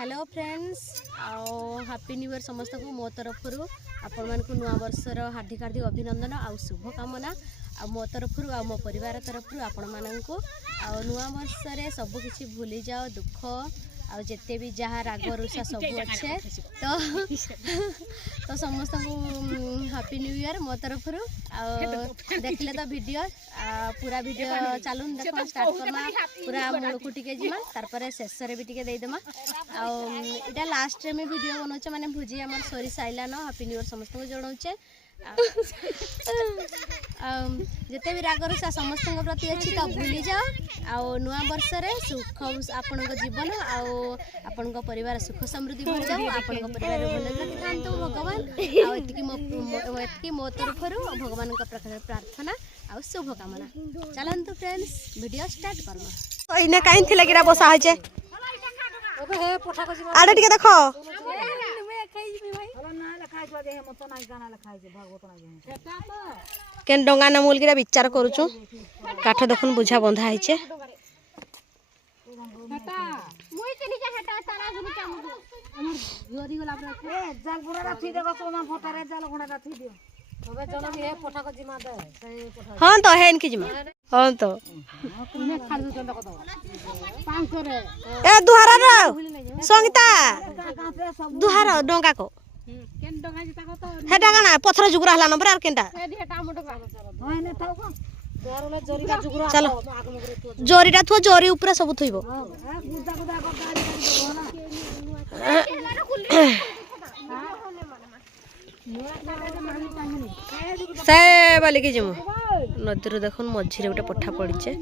Hello friends happy new year समस्त को मो तरफ आपण मान को नया वर्षर हार्दिक हार्दिक अभिनंदन आ शुभकामना आ मो तरफ आ मो परिवार तरफ आपण मान को नया वर्ष रे सब किछि भूली जाओ दुख आ जिते भी जहाँ राग रुषा सब अच्छे तो समस्त को हैप्पी न्यू ईयर मो तरफ देखले तो वीडियो पूरा वीडियो चालू देखो स्टार्ट करमा पूरा मूल को टिके जिमा तार पर शेष रे भी टिके दे देमा आ इटा लास्ट रे में वीडियो बनौचे माने भुजी हमर सॉरी साइला न हैप्पी न्यू ईयर समस्त को जणाउचे जिते भी राग रुषा समस्त प्रति अच्छी तो भूली जाओ आ नुआ वर्ष रे सुख आपण जीवन आपण परिवार सुख समृद्धि भर जाओ आपण परिवार भल थांतु भगवान आती मो तरफ भगवान प्रार्थना आ शुभकामना चलतु फ्रेंड्स वीडियो स्टार्ट करमा इने काइन थिले किरा बसा है आडे टिके देखो केन डंगा न मूल किरा विचार करूछु काठ देखुन बुझा बंधा है हाँ तो है इनकी जिमा हाँ तो ए दुहारा रो संगीता दुहारा डंगा को हे डंगा ना पत्थर जुगरा हला नंबर आर केनटा चलो जोरीटा थो जोरी ऊपर सब थइबो से बोली कि जमु नदी देखुन मझी गोटे पठा पड़े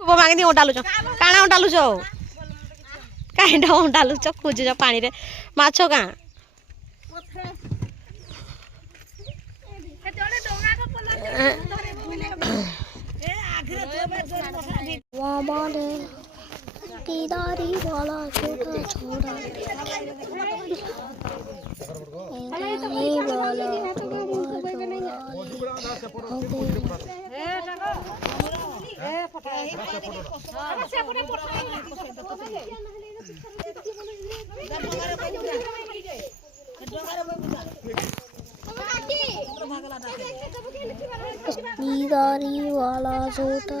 मांगी अंटालुच काଣା अंटालुच कहीं अंटालुच खोजुच पानी रे माछ का दीदारी वाला छोटा छोटा दीदारी वाला छोटा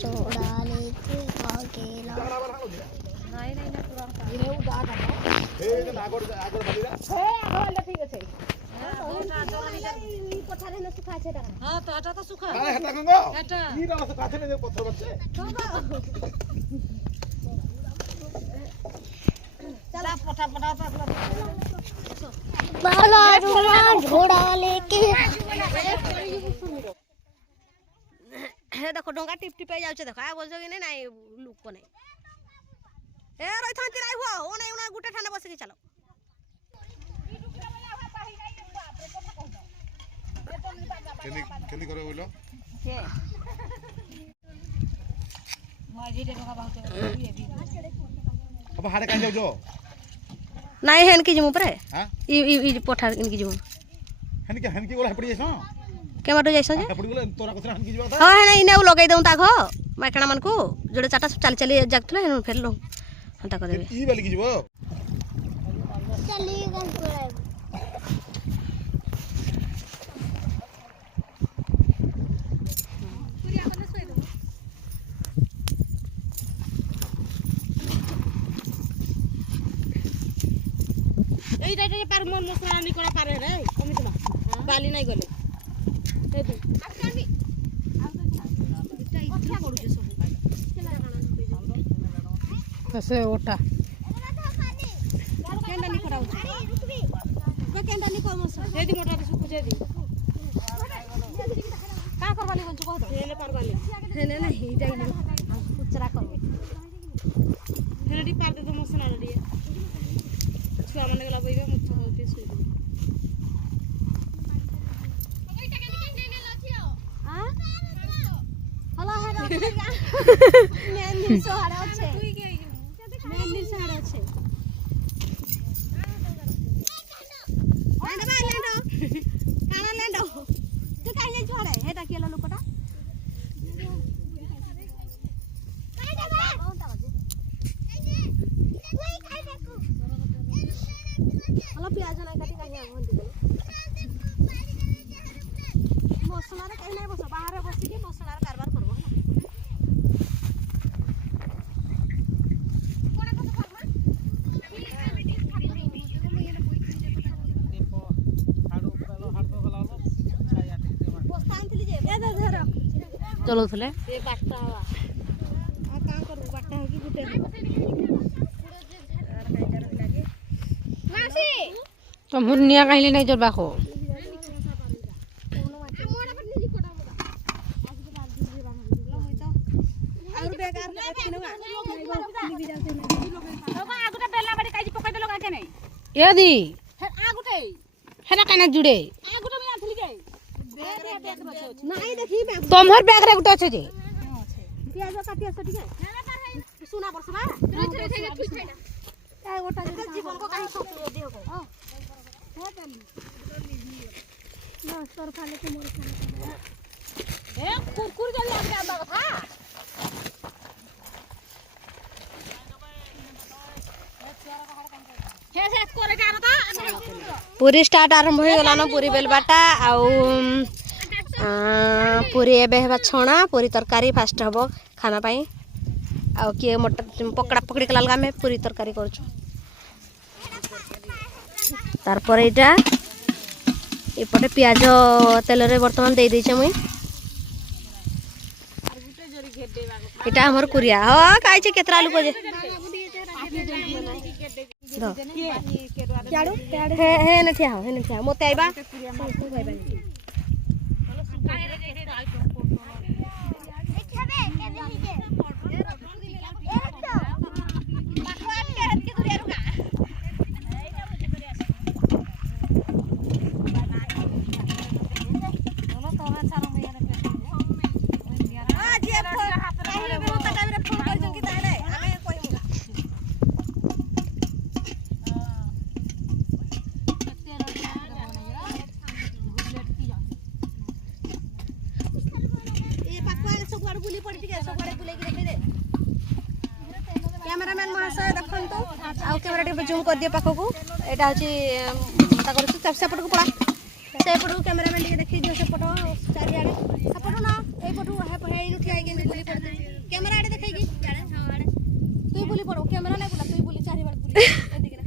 चौड़ा लेके भागेला नहीं नहीं ना पूरा ये उदा आ ए आगोर आगोर बलिरा हे आगोर ठीक আছে पथारे न सुखा छे टाका हां तो आटा तो सुखा हां हेटा गंगो हेटा ई रा सुखा छे ने पत्थर बच्चे चला पठा पठा बाला झोड़ा लेके हे देखो डोंगा टिप टिप जाउछे देखो आ बोलछो कि नहीं लुक को नहीं ए रही थांती राई हो ओ नहीं उना गुटे ठाने बस के चलो केनी करे बोलो के माजी दे डोंगा बहुत अब हाडे काई जाउ जो नहीं हेन की जमु परे हां ई पठा इनकी जमु हेन की गोला पड़ी जेसो के बाटो जाइस जे पड़ी गोला तोरा कथरा हेन की जवा था हां नहीं इने लगाई दऊ ता घ माकणा मन को जोड़े चाटा चल चली जागथले हेन फेर लो हंता कर देबे ई वाली की जबो चली गन पड़े पूरी आपने सोई दो এই রাইতে পার মন মশলা নি করা পারে রে কমিতবা বালি নাই গলে এই দে আকানি এটা ইচ্ছা পড়ুছে সব कैसे ओटा केंडा नी कराउ के केंडा नी कोमस दे दी मोटा सुकु दे दी का करवाली बोल कह दो हेले पारवाली हेले नहीं जाई नी कुचरा करबे हेले डी पार दे दो मसला रे छुआ माने गला बइबे मुछ होते सुई दे ओइटा के केंडा ने लथियो हां हला हेरा मेन सोहारा छे मेन सोहारा छे आने बा लेंडो काना लेंडो ଚଲଉଥିଲେ ତମର ନିଆଁ କାହିଁଲେ ନାଇଁ ଜଲବାକୁ ଏଦି ହେନା କାନା ଜୁଡେ ତମର ବ୍ୟାଗରେ ଗୋଟେ ଅଛି ଯେ पूरी स्टार्ट आरंभ हो गलान पूरी बेलबाटा आउ पूरी एबे हेबा छणा पूरी तरकारी फास्ट हबो खाना पाई आउ किए मटर पकड़ा पकड़ी कला लगा में पूरी तरकारी करछु तार पर एटा एपटे प्याज तेल रे वर्तमान दे दै छै मुई एटा हमर कुरिया ह काई छै केतरा लुको जे हे न ठिया हो हे न ठिया मोते आइबा कैमरामैन महाशय देखो आउ कैमरा टे जूम कर दियो पाखो को एटा होची ता करछु सेपट को पड़ा सेपट को कैमरामैन टे देखि दियो सेपट चारि आड़े सेपट ना ए पटु हे उठी आइ गेन बुली पड़ कैमरा आड़े देखै की तू बुली पड़ो कैमरा नै बुला तू बुली चारि बार बुली एदिक ना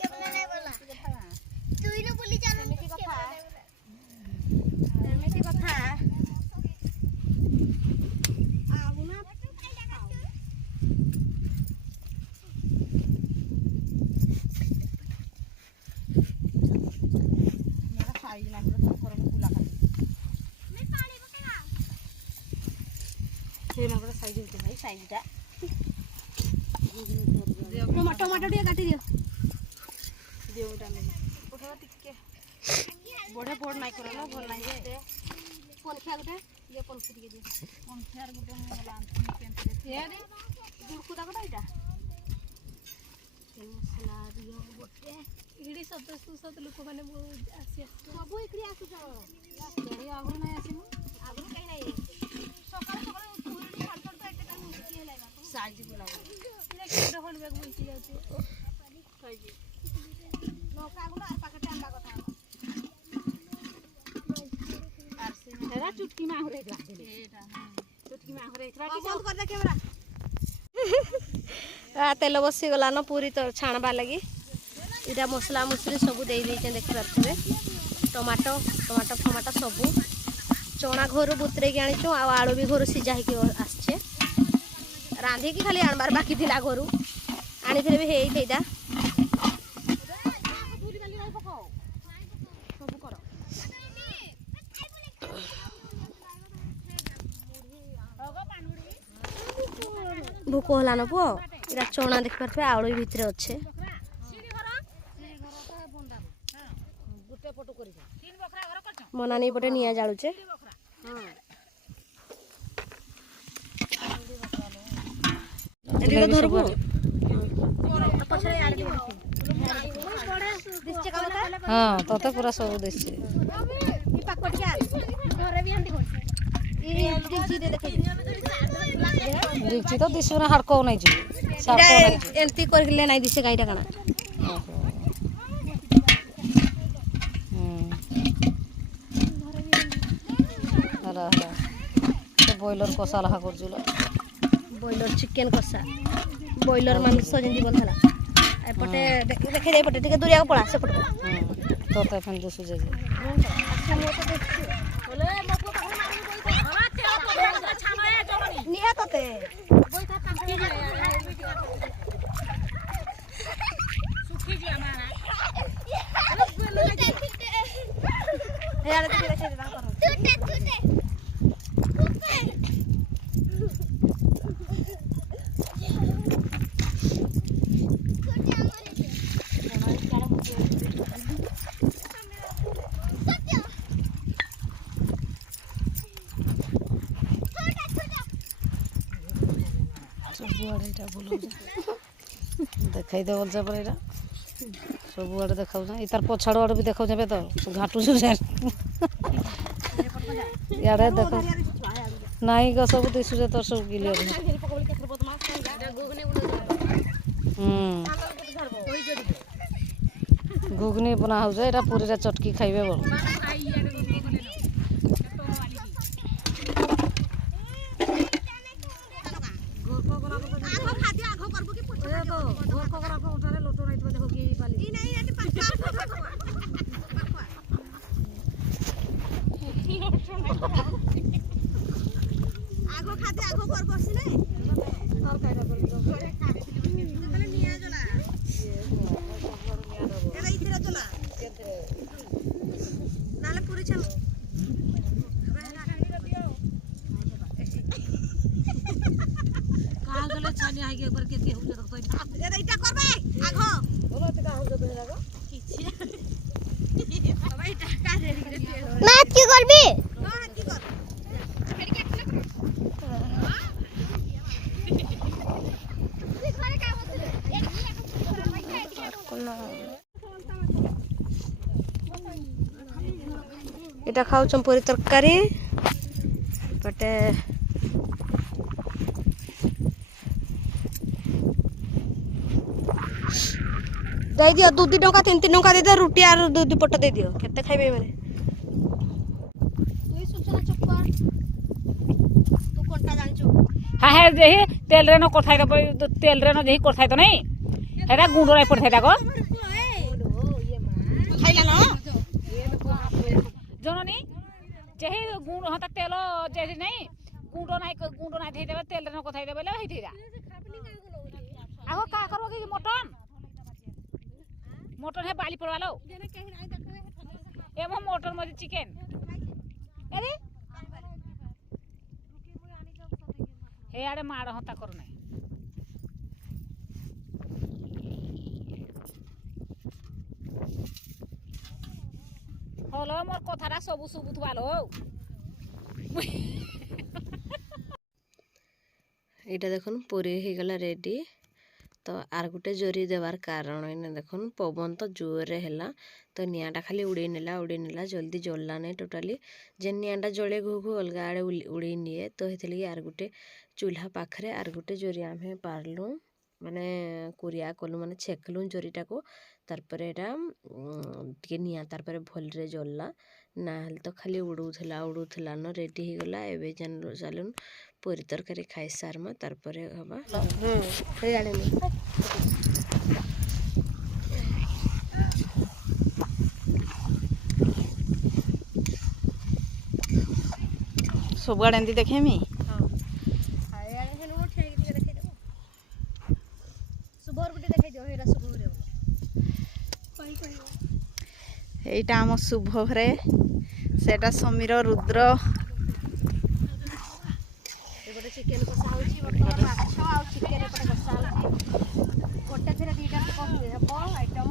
कैमरा नै बोला तू इने बुली जाने की कथा एमे की कथा आउ ना मेरा साइज ना मेरा कर में बुला कर मैं पानी पकेगा ये ना बड़ा साइज होते भाई साइजटा टमाटो टे काटी दियो दियो उटा में उठा टिके बड़े बोर्ड नाही करलो भल नाही जे कोन खिया गुटे ये कोन टिके दियो कोन खियार गुटे मला पेंट ये रे गुड़कु दा गटा मसला दियो गोटे इडी सत लोक माने आसी सब इकरी आसु छ देरी आगु नाही आसी आगु काई नाही सकाळ सकाळ पूरी छाड़ तो एते काम होती है लागा साइज बुला इने के देखन बेग बुलती जाउची साइज नौका गुना आर पाके टांबा कथा एरा चुटकी में आहुरे ग्लास देले एटा चुटकी में आहुरे इतरा की बंद कर दे कैमरा आ तेल बसी गला न पूरी तो छाणबा लगी इटा मसला मसली सब दे देछे देख पारथबे टमाटो टमाटो सब चना घर बुतरे के आनी आ आलू भी घर सिजा के आछे रांधी की खाली आणबार बाकी थिला घर आनी फिर भी हेई थेदा भूक होला न पुओ इरा चना देख पारथबे आलू भितरे अच्छे मनानी पटे निया जालुचे एटा धरबो पछरे आड़ दे दिसचे का हां तते पूरा सब दिसचे ई पाकटिया घरे भी हंडी कोन ई दिसची दे देखै दिसची तो दिसुना हड़को नै जी साको नै एंती करले नै दिसे गाइटा काना हला तो बॉयलर कसा लहा कर जुला बॉयलर चिकेन कषा बॉयलर मांस जमी बंधला एपटे देखे एपटे टे दूरिया पड़ा से पड़ तो फैन जो सुजे निहा तते सुखी जी हमारा यार देखिए देखिए दाम करो ସବୁଆଡ଼େ ଏଇଟା ଭଲ ଦେଖାଇ ଦେ ବୋଲଛେ ପରେ ଏଇଟା ସବୁଆଡ଼େ ଦେଖାଉଛ ଏଇ ତାର ପଛାଡ଼ ଆଡ଼େ ବି ଦେଖାଉଛ ଏବେ ତ ଘାଟୁଛୁ ଇଆଡ଼େ ଦେଖ ନାଇଁ ଗ ସବୁ ଦିଶୁଛେ ତୋର ସବୁ କ୍ଲିୟର ଘୁଗୁନି ବନା ହଉଛେ ଏଇଟା ପୁରୀରେ ଚଟକି ଖାଇବେ ଭଲ এটা খাওছম পুরি তরকারি পটে दे दियो 2 टका 3 टका दे दियो रुटी आर 2 पट दे दियो केते खाइबे माने तुई सुचना चक्कर तू कोनटा जानछु हाँ है जेही तेल रे न कोठाई दे तेल रे न जेही कोठाई तो नहीं हेरा गुंडो रे पड़थाई दाको खाइला न जननी जेही गुंडो हता तेल जेही नहीं गुंडो नाही थई देबे तेल रे न कोठाई देबे ले हेई थीरा आगो का करबो कि मटन मटन है बाली पड़वा लो एमो मटन मजे चिकन अरे हे आड़े माड़ हता करू नहीं हलो मोर कथाटा सबु सुबुथवा लो এইটা দেখুন পুরি হয়ে গলা রেডি तो आर गोटे जोरी देवार कारण इन देखुन पवन तो जोरे है तो निआटा खाली उड़े नेला जल्दी जलला नहीं टोटाली जेन निआटा जले घु घु अलग आड़े उड़े निए तो ये आर गोटे चूल्हा पाखरे आर गोटे जोरी आम पारलु माने कुरिया कलु माने छेकलु जोरीटा को तारपर एटा टे निआ तारपर भलरे जलला ना तो खाली उड़ूला न रेडी हो गला एबे चलुन पुरी तरकारी खाई सारमा तारपर हबा सब आड़े एंती देखेमी এইটা আমার শুভ ঘরে সেটা সমীর রুদ্র एगोटे चिकेन कषा होची गोटे माछ आ चिकेन एपटे कषा होची गोटे थेरे दीटा कहबे हबो आइटम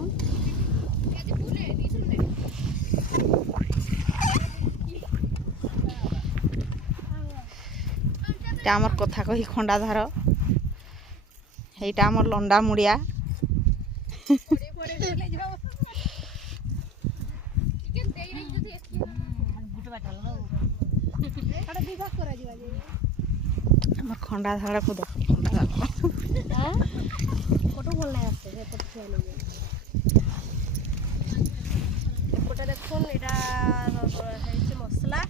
এটা আমার কথা কহি খন্ডাধার এইটা আমার লন্ডা মুড়িয়া আমার খন্ডাধারକୁ দেখ ফটো ভাল নাই আছে এপটে থিয়া লই এপটে দেখুন এটা হইছে মশলা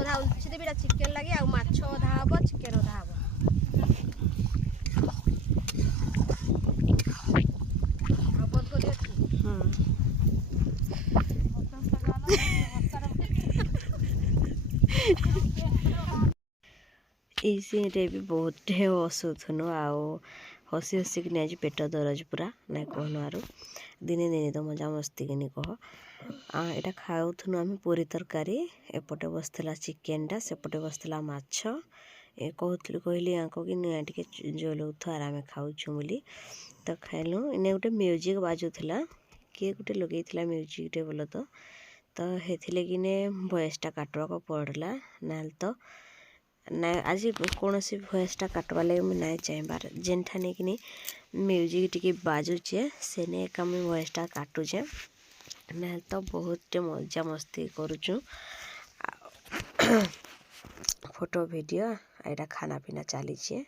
ওধা উলছি দেবি এটা চিকেন লাগি আর মাছ ওধা হবো চিকেন ওধা হবো ଏଇସିରେ ବି ବହୁତ ହସୁଥୁନୁ ଆଉ ହସି ହସିକିନି ଆଜି ପେଟ ଦରଜ ପୁରା ନାଇଁ କହନୁ ଆରୁ ଦିନେ ଦିନେ ତ ମଜା ମସ୍ତି କିନି କହ ଏଇଟା ଖାଉଥୁନୁ ଆମେ ପୁରୀ ତରକାରୀ ଏପଟେ ବସିଥିଲା ଚିକେନଟା ସେପଟେ ବସିଥିଲା ମାଛ କହିଲି ଆଙ୍କ କି ନିଆଁ ଟିକେ ଜଲଉଥ ଆର ଆମେ ଖାଉଛୁ ବୋଲି ତ ଖାଇଲୁ ଏନେ ଗୋଟେ ମ୍ୟୁଜିକ୍ ବାଜୁଥିଲା କିଏ ଗୋଟେ ଲଗେଇଥିଲା ମ୍ୟୁଜିକ୍ଟେ ବୋଲ ତ ହେଥିଲାଗିନେ ଭଏସ୍ଟା କାଟବାକୁ ପଡ଼ିଲା ନହେଲେ ତ ନାଇଁ ଆଜି କୌଣସି ଭଏସ୍ଟା କାଟବା ଲାଗି ମୁଇଁ ନାଇଁ ଚାହିଁବାର୍ ଯେନ୍ଠା ନେଇକିନି ମ୍ୟୁଜିକ୍ ଟିକେ ବାଜୁଛେ ସେନେ ଏକା ମୁଇଁ ଭଏସ୍ଟା କାଟୁଛେ ନହେଲେ ତ ବହୁତଟେ ମଜା ମସ୍ତି କରୁଛୁ ଫଟୋ ଭିଡ଼ିଓ ଏଇଟା ଖାନା ପିନା ଚାଲିଛେ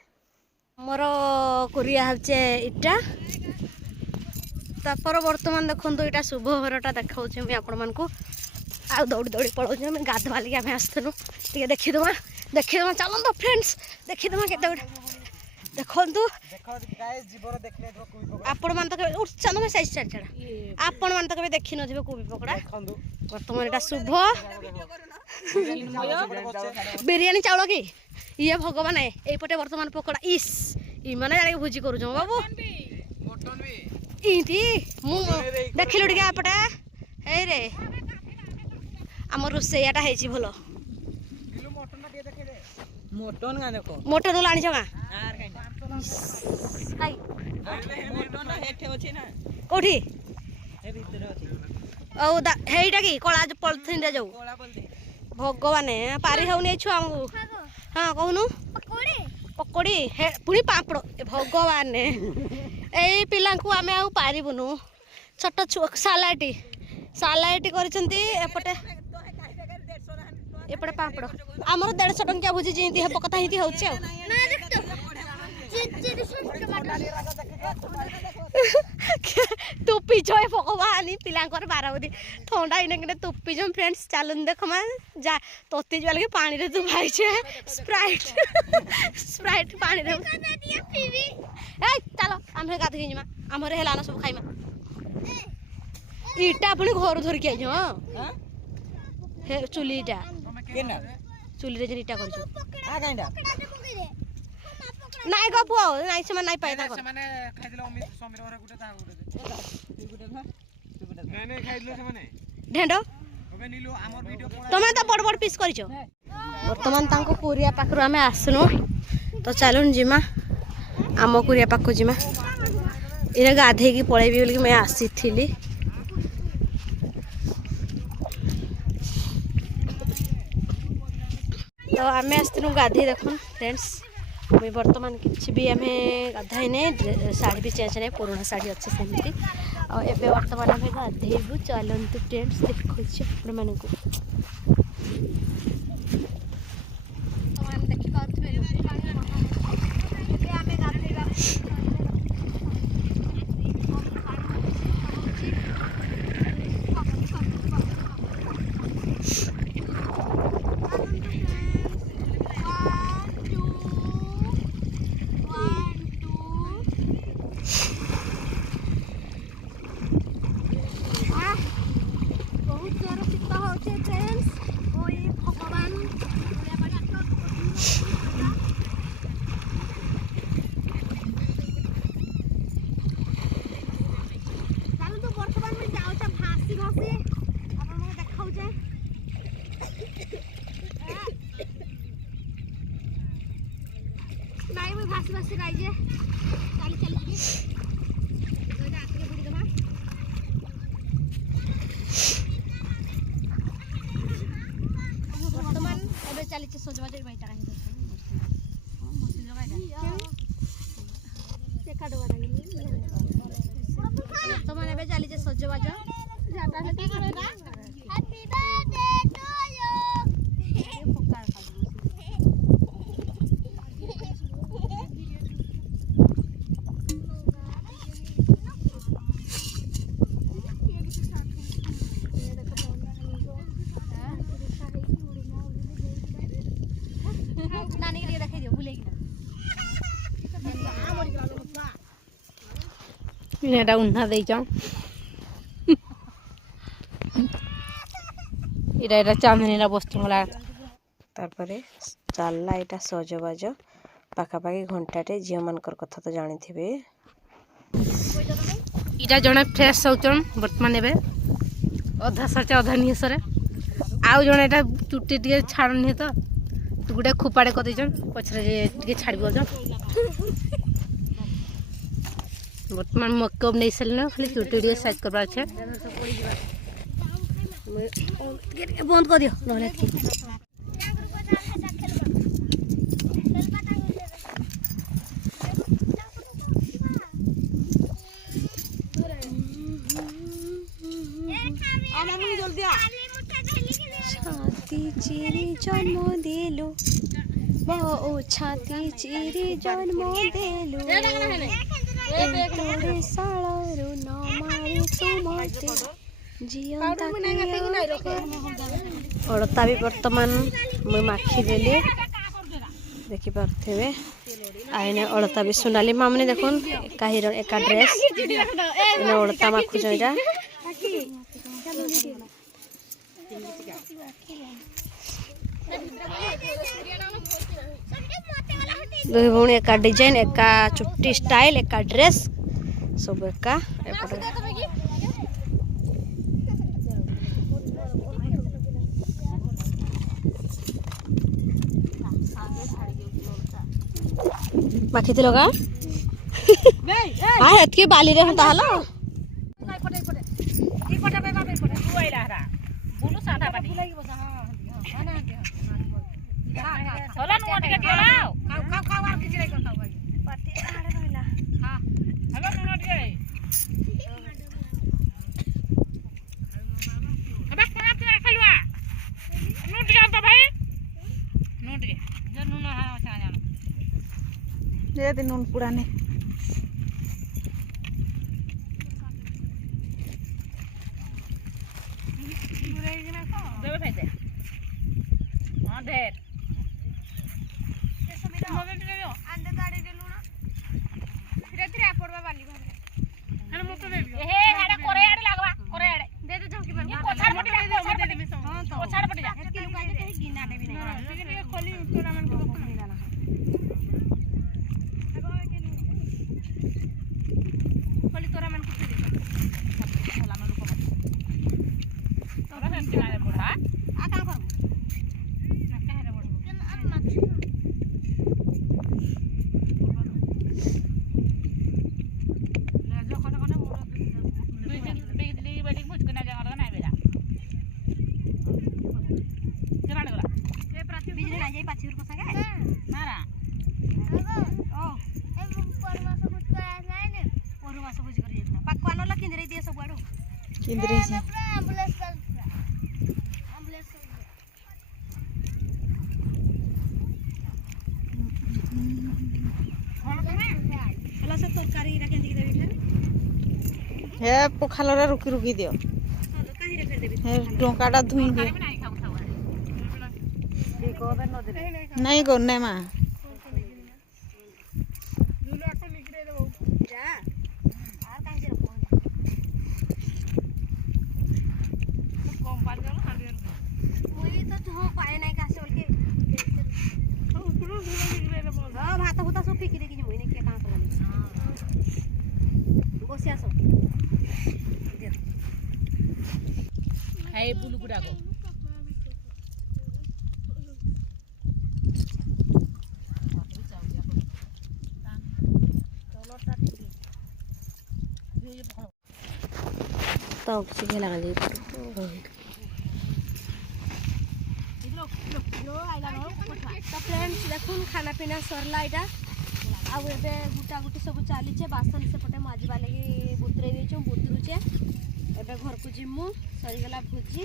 ଆମର କୋରିଆ ହଉଛେ ଇଟା ତାପରେ ବର୍ତ୍ତମାନ ଦେଖନ୍ତୁ ଏଇଟା ଶୁଭ ଘରଟା ଦେଖାଉଛି ମୁଇଁ ଆପଣମାନଙ୍କୁ ଆଉ ଦୌଡ଼ି ଦୌଡ଼ି ପଳାଉଛୁ ଆମେ ଗାଧବା ଲାଗି ଆମେ ଆସିଥିଲୁ ଟିକେ ଦେଖିଦେମା ଚାଲନ୍ତୁ ଫ୍ରେଣ୍ଡସ୍ ଦେଖିଦେମା କେତେ ଗୋଟେ ଦେଖନ୍ତୁ ଆପଣମାନେ ତ କେବେ ଚାଲୁନ ସାଇଜ୍ ଛାଡ଼ ଆପଣମାନେ ତ କେବେ ଦେଖିନଥିବେ କୋବି ପକୋଡ଼ା ବର୍ତ୍ତମାନ ଏଇଟା ଶୁଭ ବିରିୟାନୀ ଚାଉଳ କି ଇଏ ଭଗବାନ ଏଇପଟେ ବର୍ତ୍ତମାନ ପକୋଡ଼ା ଇମାନେ ଜାଣିକି ଭୋଜି କରୁଛ ବାବୁ ଇନ୍ତି ମୁଁ ଦେଖିଲୁ ଟିକେ ଏପଟେ ହେଇରେ ଆମ ରୋଷେଇଆଟା ହେଇଛି ଭଲ ମଟନ ଆଣିଛ ଗାଁ କୋଉଠି ଆଉ ହେଇଟା କି କଳା ପଲିଥିନରେ ଯାଉ ଭଗବାନ ପାରି ହଉନି ଏଇ ଛୁଆଙ୍କୁ ହଁ କହୁନୁ ପକୋଡ଼ି ପୁଣି ପାମ୍ପଡ଼ ଭଗବାନ ଏଇ ପିଲାଙ୍କୁ ଆମେ ଆଉ ପାରିବୁନୁ ଛୋଟ ଛୁଆ ସାଲାଇଟି କରିଛନ୍ତି ଏପଟେ ପାମ୍ପଡ଼ ଆମର 150 ଟଙ୍କିଆ ଭୋଜି ଯେମିତି ହେବ କଥା ହେମିତି ହେଉଛି ଆଉ ଟୁପି ଚଏ ଭଗବାନ ପିଲାଙ୍କର ବାରବଦି ଥଣ୍ଡା ଇନେ କିନେ ଟୁପି ଯୋଉ ଫ୍ରେଣ୍ଡସ୍ ଚାଲୁନ୍ ଦେଖମା ଯା ତତି ଯିବା ଲାଗି ପାଣିରେ ତୁ ଭାଇଛେ ସ୍ପ୍ରାଇଟ୍ ପାଣିରେ ଏଇ ଚାଲ ଆମେ ଗାଧେଇ ଯିମା ଆମର ହେଲାନ ସବୁ ଖାଇମା ଇଟା ପୁଣି ଘରୁ ଧରିକି ଆଇଛ ହଁ ଚୁଲିଟା ଚୁଲିରେ ଯେ ଇଟା କରିଛୁ ନାଇଁ ଗ ପୁଅ ନାଇଁ ସେମାନେ ନାଇଁ ପାଇ ତାଙ୍କର ଢେଣ୍ଡ ତମେ ତ ବଡ଼ ବଡ଼ ପିସ୍ କରିଛ ବର୍ତ୍ତମାନ ତାଙ୍କ କୁରିଆ ପାଖରୁ ଆମେ ଆସୁନୁ ତ ଚାଲୁନ୍ ଯିମା ଆମ କୁରିଆ ପାଖକୁ ଯିମା ଏଇଟା ଗାଧେଇକି ପଳେଇବି ବୋଲିକି ମୁଁ ଆସିଥିଲି ତ ଆମେ ଆସିଥିଲୁ ଗାଧେଇ ଦେଖୁନ୍ ଫ୍ରେଣ୍ଡସ୍ ବର୍ତ୍ତମାନ କିଛି ବି ଆମେ ଗାଧାଇନେ ଶାଢ଼ୀ ବି ଚେଞ୍ଜ ନାହିଁ ପୁରୁଣା ଶାଢ଼ୀ ଅଛି ସେମିତି ଆଉ ଏବେ ବର୍ତ୍ତମାନ ଆମେ ଗାଧେଇବୁ ଚାଲନ୍ତୁ ଫ୍ରେଣ୍ଡସ୍ ଦେଖୁଛି ଆପଣମାନଙ୍କୁ ଦେଖିପାରୁଥିବେ ଆମେ ଗାଧେଇବା ନାଇଁ ମୁଁ ଭାସି ଭାସି ଗାଇजे ଚାଲି ଚାଲି ଯିବି ଆଖିରେ ବୁଡ଼ି ଦେମା ବର୍ତ୍ତମାନ ଏବେ ଚାଲିଛି ସଜବାଜ ବାଇଟା ବର୍ତ୍ତମାନ ଏବେ ଚାଲିଛି ସଜବାଜ नानी के लिए रखे दियो भूलेगी ना এটা উন্না দেই যাও এটা চাঁদনিরা বস্তু তারপরে ଚାଲିଲା ଏଇଟା ସଜବାଜ ପାଖାପାଖି ଘଣ୍ଟାଟେ ଝିଅମାନଙ୍କର କଥା ତ ଜାଣିଥିବେ। ଇଟା ଜଣେ ଫ୍ରେଶ୍ ହେଉଛନ୍ ବର୍ତ୍ତମାନ ଏବେ ଅଧା ସରିଛେ ଅଧା ନିଏ ସରେ ଆଉ ଜଣେ ଏଇଟା ଚୁଟି ଟିକେ ଛାଡ଼ୁନି ତ ଗୋଟେ ଖୁପାଟେ କରିଦେଇଛନ୍ ପଛରେ ଯେ ଟିକେ ଛାଡ଼ିବ ଯ ବର୍ତ୍ତମାନ ମେକଅପ୍ ନେଇ ସାରିଲେନ ଖାଲି ଚୁଟି ଟିକେ ସାଇଜ୍ କରବାର ଅଛି। ଟିକେ ବନ୍ଦ କରିଦିଅ ନହେଲେ छाती चिरी जन्म देलु ओ छाती चिरी जन्म देलु तोरे साळरू न मारी तुमते जियंता अड़ता भी वर्तमान मुई माखी देली देखि पारथेबे आइने अड़ता भी सुनाली मामने देखुन एका हिरोइन एका ड्रेस इने अड़ता माखु जइरा दुई भौणी एका डिजाइन एका चुट्टी स्टाइल एका ड्रेस सब एका माखी थी लगा हां एतकी बाली रे हता हलो नून पुराने हे पखाल रुकी रुकी दियो हे टोकाटा धुई दियो नहीं करने माँ तो किसी के लगा ली तो फ्रेंड्स देखुन खाना पीना सरला इटा आउ एबे गुटा गुटी सब चलीचे बासन सेपटे माजवा लगी बुतरे देछु बुतरुचे एबे घर को जिमु सरीगला भुजी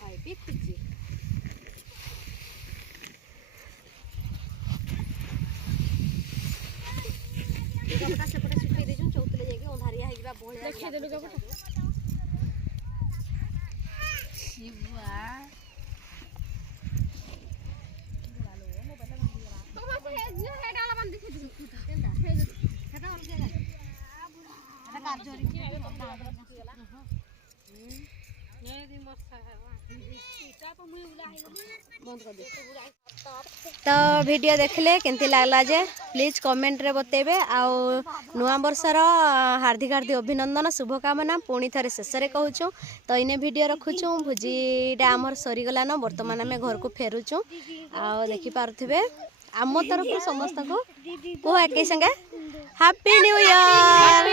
खाई पी खुजी का सेपटे सुखी देछु चौतले जाके अंधारिया हेगबा बोळिया देखि देलु का शिवा तो वीडियो देखले केमती लागला जे प्लीज कमेंट रे बतेबे आउ नुआ वर्षर हार्दिक हार्दिक अभिनंदन शुभकामना पुणी थे शेष में कहूँ। तो इने वीडियो रखुचु भोजीटा आमर सरीगलान बर्तमान आम घर को फेरुचु आ देखि पारुथिबे आम तरफ समस्त को कह एक संगे हैप्पी न्यू ईयर।